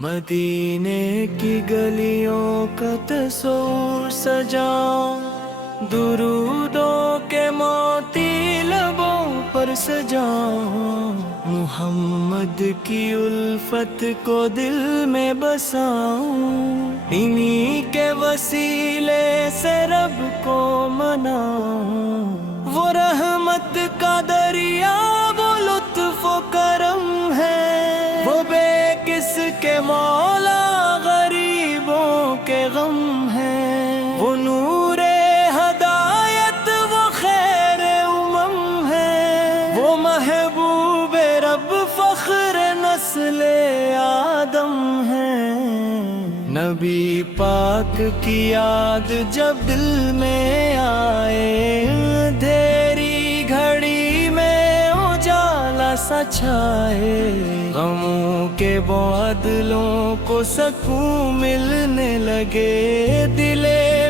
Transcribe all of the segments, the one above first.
مدینے کی گلیوں کا تصور سجاؤں، درودوں کے موتی لبوں پر سجاؤں، محمد کی الفت کو دل میں بساؤں، انہی کے وسیلے سے رب کو مناؤں۔ وہ رحمت کا دریا، وہ لطف و کرم ہے، وہ بے کس کے مولا، غریبوں کے غم ہے، وہ نور ہدایت، وہ خیر امم ہے، وہ محبوب رب، فخر نسل آدم ہے۔ نبی پاک کی یاد جب دل میں آئے، اندھیری گھڑی میں اجالا سا چھائے، غموں کے بادلوں کو سکون ملنے لگے، دل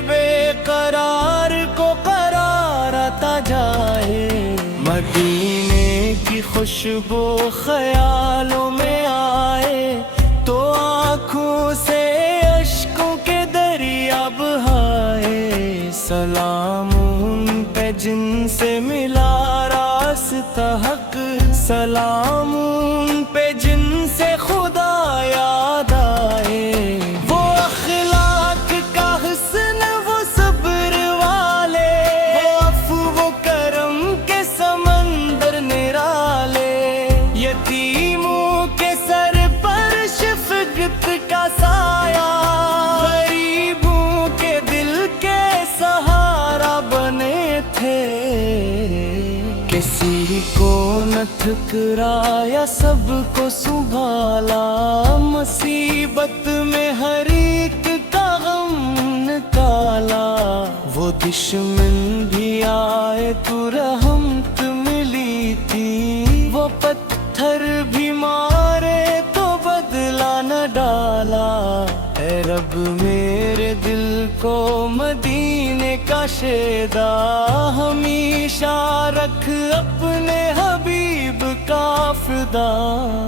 بے قرار کو قرار آتا جائے۔ مدینے کی خوشبو خیالوں میں آئے تو آنکھوں سے اشکوں کے دریا بہائے، سلام ان پہ جن سے ملا راستہ حق، سلام ان پہ جن سے خدا یاد آئے۔ وہ اخلاق کا حسن، وہ صبر والے، وہ عفو و کرم کے سمندر نرالے، یتیموں کے سر پر شفقت کا سایہ، غریبوں کے دل کے سہارا بنے تھے، کسی کو نہ ٹھکرایا، سب کو سنبھالا، مصیبت میں ہر ایک کا غم نکالا، وہ دشمن بھی آئے تو رحمت ملی تھی، وہ پتھر بھی مارے تو بدلہ نہ ڈالا۔ اے رب میرے دل کو مدینے کا شیدا، ہمیشہ رکھ اپنے حبیب کا فدا،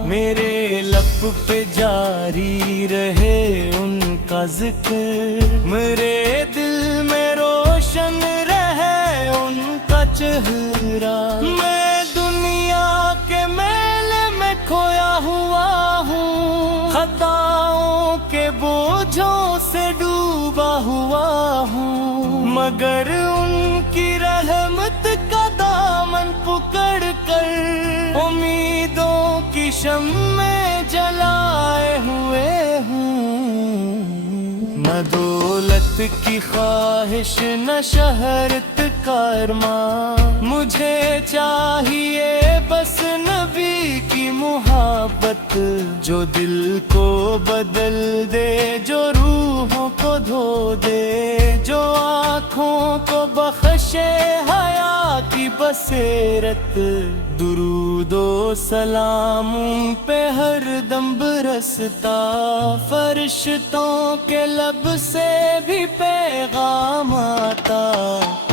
میرے لب پہ جاری رہے ان کا ذکر، میرے دل میں روشن رہے ان کا چہرہ۔ میں دنیا کے میلے میں کھویا ہوا ہوں، خطاؤں کے بوجھوں سے ڈوبا ہوا ہوں، مگر ان کی رحمت کا دامن پکڑ کر امیدوں کی شمع جلائے ہوئے ہوں۔ نہ دولت کی خواہش، نہ شہرت کا ارمان، مجھے چاہیے بس نبی کی محبت، جو دل کو بدل دے، جو روحوں کو دھو دے، جو آنکھوں کو بخشے حیا کی بصیرت، درود و سلام پہ ہر دم برستا، فرشتوں کے لب سے بھی پیغام آتا،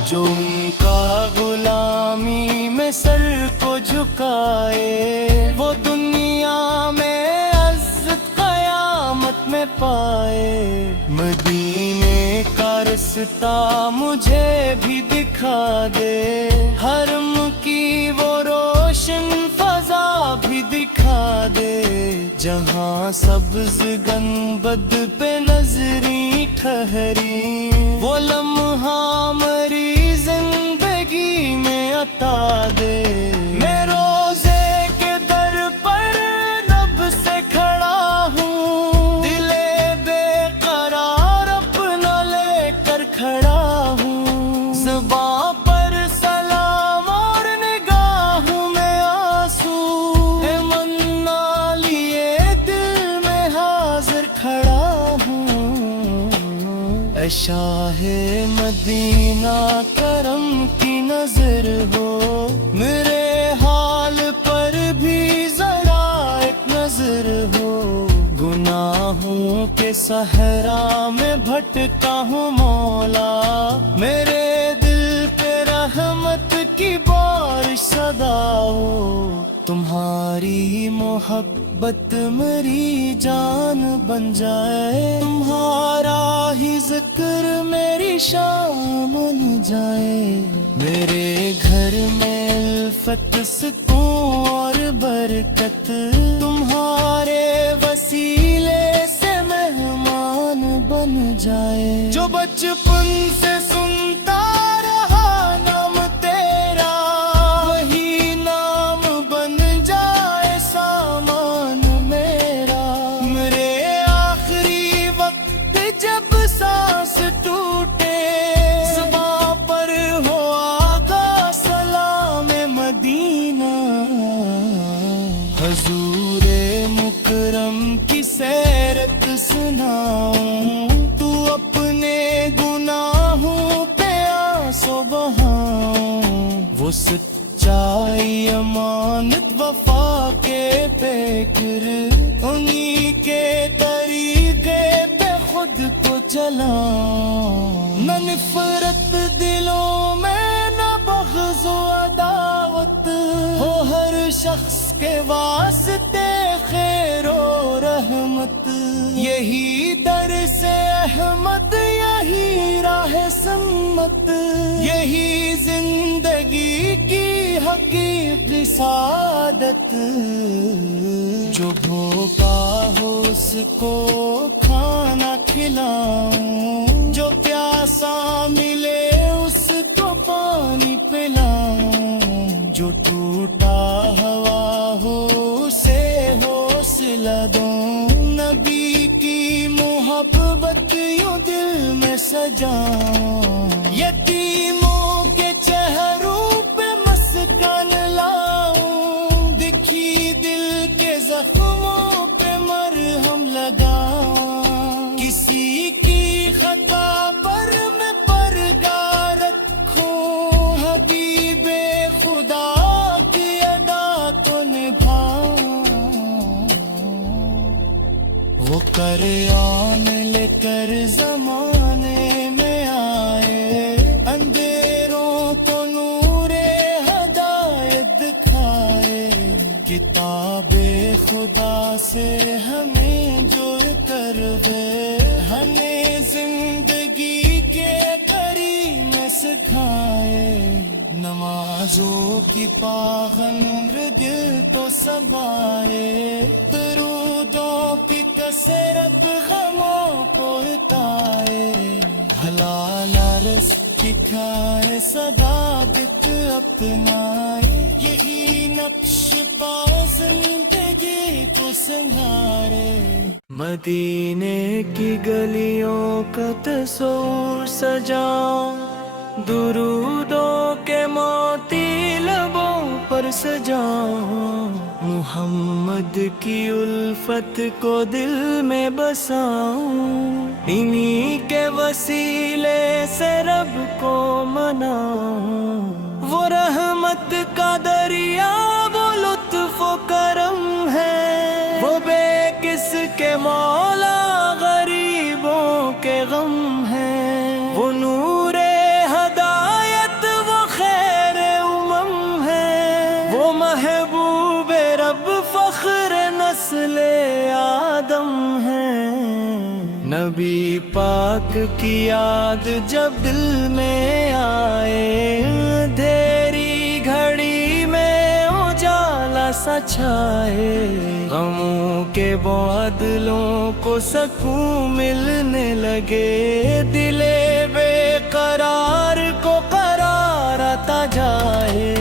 جو ان کا غلامی میں سر کو جھکائے، وہ دنیا میں عزت قیامت میں پائے۔ مدینے کا رستہ مجھے بھی دکھا دے، حرم کی وہ روشن فضا بھی دکھا دے، جہاں سبز گنبد پہ نظریں ٹھہری، وہ لمحہ میری زندگی میں عطا دے۔ میں روزے کے در پر رب سے کھڑا ہوں، دل بے قرار اپنا لے کر کھڑا ہوں، زباں پر سلام اور نگاہوں میں آنسو، ہے منا لیے دل میں حاضر کھڑا ہوں۔ اے شاہ مدینہ کرم کی نظر ہو، میرے حال پر بھی ذرا ایک نظر ہو، گناہوں کے صحرا میں بھٹکا ہوں مولا، میرے دل پہ رحمت کی بارش صدا ہو، تمہاری محبت मोहब्बत मेरी जान बन जाए, तुम्हारा ही जिक्र मेरी शाम बन जाए। मेरे घर में उल्फत सुकून और बरकत, तुम्हारे वसीले से मेहमान बन जाए। जो बचपन से सुनता रहा नाम तेरा, वही नाम बन जाए सामान मेरा। मेरे आखिरी वक्त जब सांस टूटे, ज़ुबां पर हो आगा सलाम मदीना। हजूरे मुकरम की सैरत सुनाऊं, तू अपने गुनाहों पे आंसू बहाऊं। वो सच्चाई अमानत वफा के फिक्र, उन्हीं के तरीके पे खुद को चलाऊं। न नफरत दिलों में न बग़्ज़ व अदावत, हो हर शख्स के वास्ते खैर और रहमत। यही दर से अहमद, यही राह सम्मत, यही जिंदगी की हकीकी सादत। जो भूखा हो उसको खाना खिलाऊं, जो प्यासा मिले उसको पानी पिलाऊं। जो टूटा हवा हो उसे हौसला दूं, नबी की मोहब्बत यूं दिल में सजाऊं। यतीमों के चेहरों पे मुस्कान लाऊं, दिखी दिल के जख्मों पे मरहम लगाऊं। किसी की खता पर मैं परगाह रखूं, हबीबे खुदा की अदा तो निभाऊं। वो करयान लेकर जमाने में आए, अंधेरों को नूरे हदायत दिखाए। किताबे खुदा से हमें जो करवे, हमें जिंदगी के करीम सिखाए। नमाजों की पाबंद दिल तो समाए, दरूदों की कसरत गमों को उतारे। हलाल रिज़्क़ खाए सदाकत अपनाए, यही नक्श पा जिंदगी को संघारे। मदीने की गलियों का तस्वीर सजाऊं, दुरूदों के मोती लबों पर सजाऊं। मुहम्मद की उल्फत को दिल में बसाऊं, इन्हीं के वसीले से रब को मनाऊं। वो रहमत का दरिया, वो लुत्फ़ व करम है, वो बेकिस के मौला गरीबों के गम है। वो नूरे हदायत, वो खैर उमम है, वो महबूब रब फख्र नस्ल आदम है। नबी पाक की याद जब दिल में आए, अंधेरी घड़ी में उजाला सा छाए। गमों के बादलों को सकून मिलने लगे, दिले बेकरार को करार आता जाए।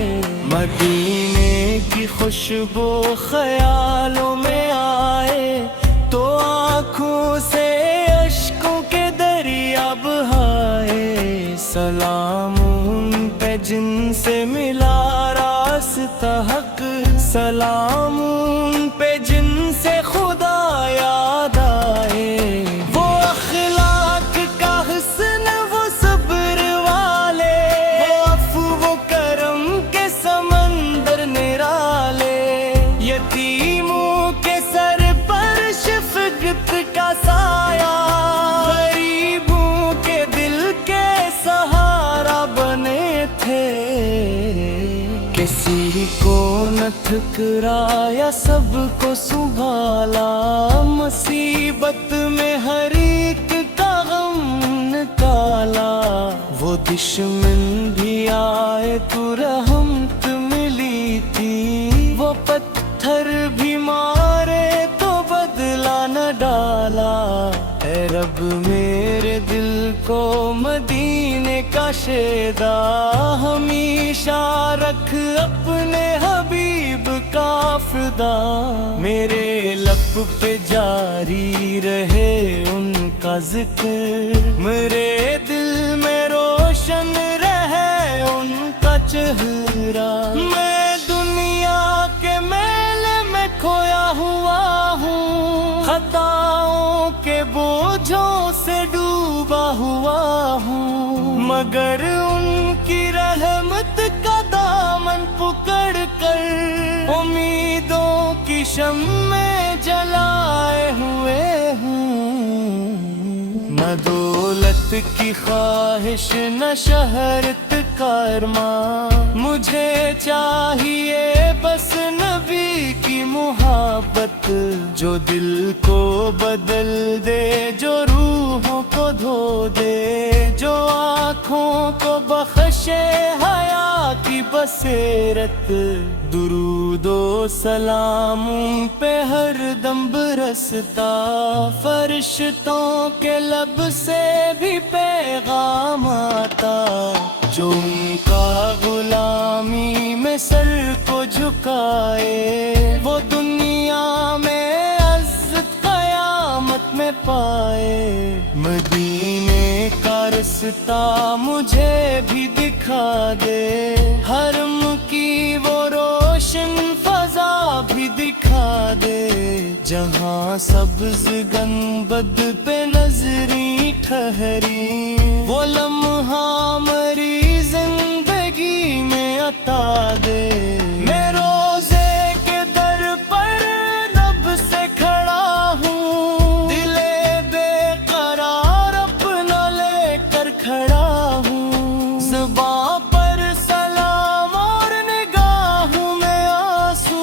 मदीने की खुशबू ख्यालों में आए, तो आँखों से अश्कों के दरिया बहाए। सलाम उन पे जिनसे मिला रास्ता हक, सलाम उन पे जिनसे खुदा याद आए। वो अखलाक का हुस्न, वो सब्र वाले, वो अफ़्व वो करम के समंदर निराले। यतीमों के सर पर शफ़क़त का साया, गरीबों के दिल के सहारा बने थे। किसी को न ठुकराया, सबको संभाला, मुसीबत में हर एक का गम निकाला। वो दुश्मन भी आए तो रहमत मिली थी, वो पत्थर भी मारे तो बदला न डाला। ऐ रब मेरे दिल को मदीने का शेदा, हमेशा रख अपने हबीब का फिदा। मेरे लब पे जारी रहे उनका जिक्र, मेरे दिल में रोशन रहे उनका चेहरा। मैं दुनिया के मेले में खोया हुआ हूँ, खताओं के बोझों से डूबा हुआ हूँ, मगर उनकी रहमत का दामन पकड़ कर उम्मीदों की शम्मे जलाए हुए हूँ। न दौलत की ख्वाहिश न शहरत का अरमां, मुझे चाहिए बस नबी की मुहब्बत, जो दिल को बदल दे, जो रूहों को धो दे, जो आँखों को बख्शे हया की बसेरत। दुरूदो सलाम उन पे हर दम बरसता, फरिश्तों के लब से भी पैगाम आता, जो उनका गुलामी में सर को झुकाए, वो दुनिया में इज्जत क़यामत में पाए। मदीने का रास्ता मुझे भी दिखा दे, हरम की वो रोशन फजा भी दिखा दे, जहाँ सब्ज़ गंबद पे नजरी ठहरी, वो लम्हा मरी जिंदगी में अता दे। मैं रोज़े के दर पर रब से खड़ा हूँ, दिले बेकरार अपना लेकर खड़ा हूँ, ज़ुबां पर सलाम और निगाहों में आंसू,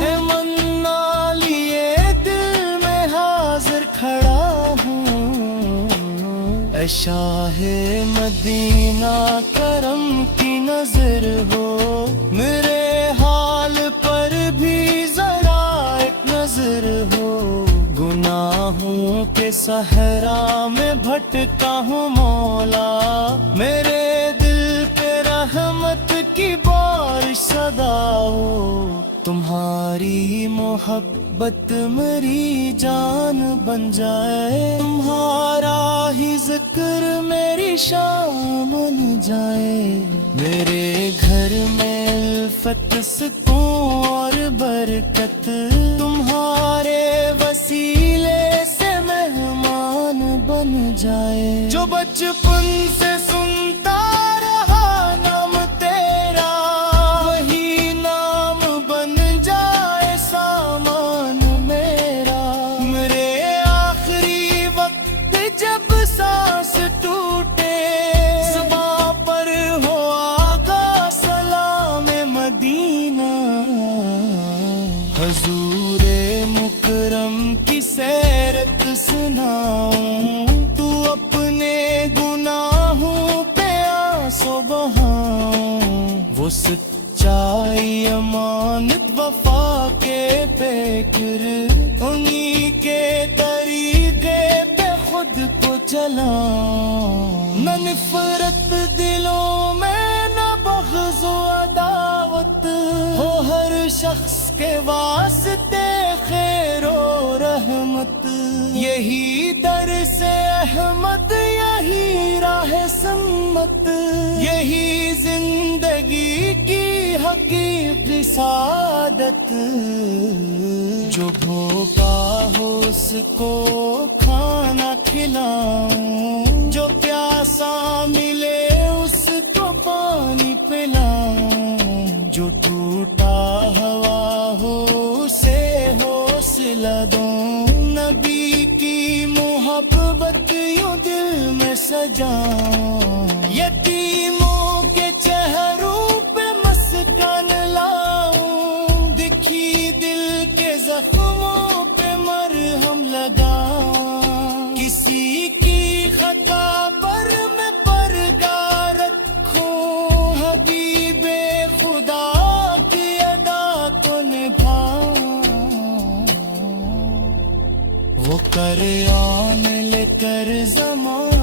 है मन्ना लिए दिल में हाजिर खड़ा हूँ। ऐ शाहे मदीना करम की नजर हो, मेरे हाल पर भी जरा एक नजर हो। गुनाहों के सहरा में भटका हूँ मौला, मेरे दिल पे रहमत की बारिश सदा हो। तुम्हारी मोहब्बत मेरी जान बन जाए, तुम्हारा ही जिक्र मेरी शाम बन जाए। मेरे घर में उल्फत सुकून और बरकत, तुम्हारे वसीले से मेहमान बन जाए। जो बचपन से सुनता रहा नाम तेरा, वही नाम बन जाए सामान मेरा। मेरे आखिरी वक्त जब सांस टूटे, ज़ुबां पर हो आगा सलाम मदीना। हजूरे मुकरम की सैरत सुनाऊं, तू अपने गुनाहों पे आंसू बहाऊं। वो सच्चाई अमानत वफा के फिक्र, उन्हीं के तरीके पे खुद को चलाऊं। न नफरत दिलों में न बग़्ज़ व अदावत, हो हर शख्स के वास्ते खैर व रहमत। यही दर से अहमद, यही राह सम्मत, यही जिंदगी की हकीकी सादत। जो भूखा हो उसको खाना खिलाऊं, जो प्यासा मिले उसको पानी पिलाऊं, जो टूटा हवा हो उसे हौसला दूं। नबी की मोहब्बत यूं दिल में सजाऊं, यतीमों के चेहरों पे मस्कान پر آن لے کر زمان